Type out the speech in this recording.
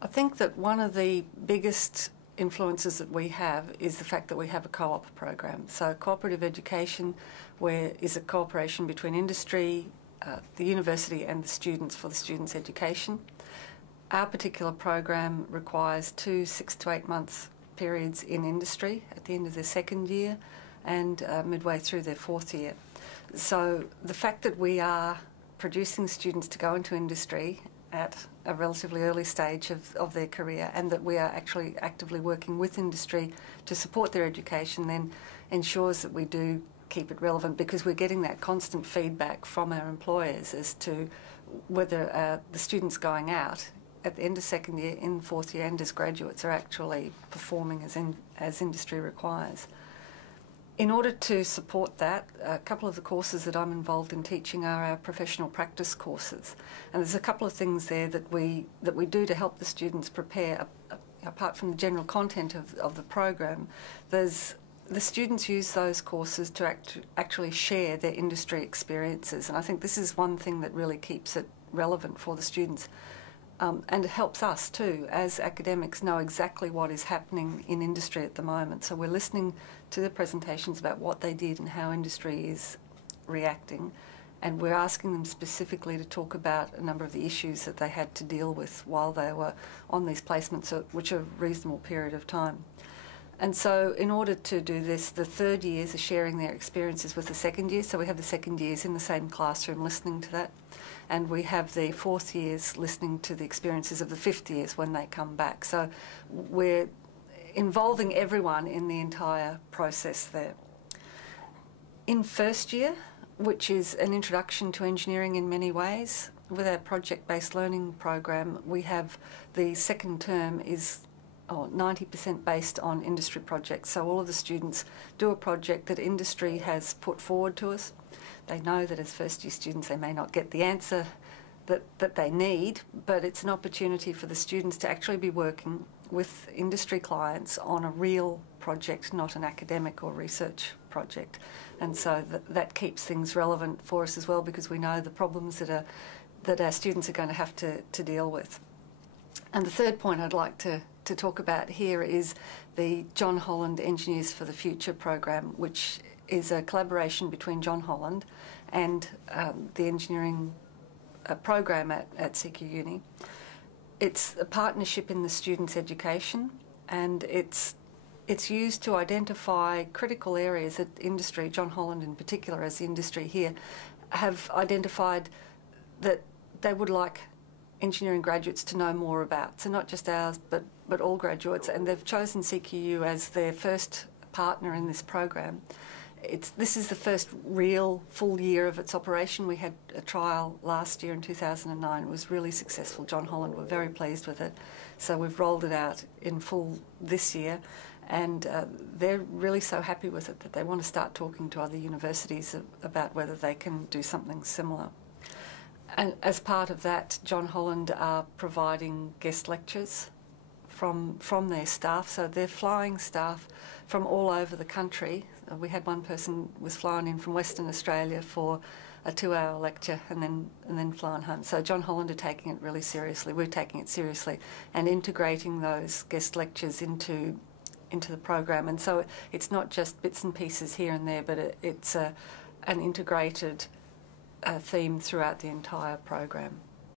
I think that one of the biggest influences that we have is the fact that we have a co-op program. So cooperative education, where is a cooperation between industry, the university and the students for the students' education. Our particular program requires 2 6 to 8 months periods in industry at the end of their second year and midway through their fourth year. So the fact that we are producing students to go into industry at a relatively early stage of their career, and that we are actually actively working with industry to support their education, then ensures that we do keep it relevant, because we're getting that constant feedback from our employers as to whether the students going out at the end of second year, in fourth year and as graduates are actually performing as industry requires. In order to support that, a couple of the courses that I'm involved in teaching are our professional practice courses. And there's a couple of things there that we do to help the students prepare, apart from the general content of the program. The students use those courses to actually share their industry experiences, and I think this is one thing that really keeps it relevant for the students. And it helps us too, as academics, know exactly what is happening in industry at the moment. So we're listening to the presentations about what they did and how industry is reacting, and we're asking them specifically to talk about a number of the issues that they had to deal with while they were on these placements, which are a reasonable period of time. And so in order to do this, the third years are sharing their experiences with the second years. So we have the second years in the same classroom listening to that. And we have the fourth years listening to the experiences of the fifth years when they come back. So we're involving everyone in the entire process there. In first year, which is an introduction to engineering in many ways, with our project-based learning program, we have the second term is 90% based on industry projects. So all of the students do a project that industry has put forward to us. They know that as first year students they may not get the answer that they need, but it's an opportunity for the students to actually be working with industry clients on a real project, not an academic or research project. And so that keeps things relevant for us as well, because we know the problems that our students are going to have to deal with. And the third point I'd like to talk about here is the John Holland Engineers for the Future program, which is a collaboration between John Holland and the engineering program at CQUni. It's a partnership in the students' education, and it's used to identify critical areas that industry, John Holland in particular as the industry here, have identified that they would like engineering graduates to know more about. So not just ours, but all graduates, and they've chosen CQU as their first partner in this program. This is the first real full year of its operation. We had a trial last year in 2009. It was really successful. John Holland were very pleased with it. So we've rolled it out in full this year, and they're really so happy with it that they want to start talking to other universities about whether they can do something similar. And as part of that, John Holland are providing guest lectures from their staff. So they're flying staff from all over the country. We had one person was flown in from Western Australia for a 2-hour lecture and then flown home. So John Holland are taking it really seriously. We're taking it seriously and integrating those guest lectures into the program. And so it's not just bits and pieces here and there, but it's an integrated theme throughout the entire program.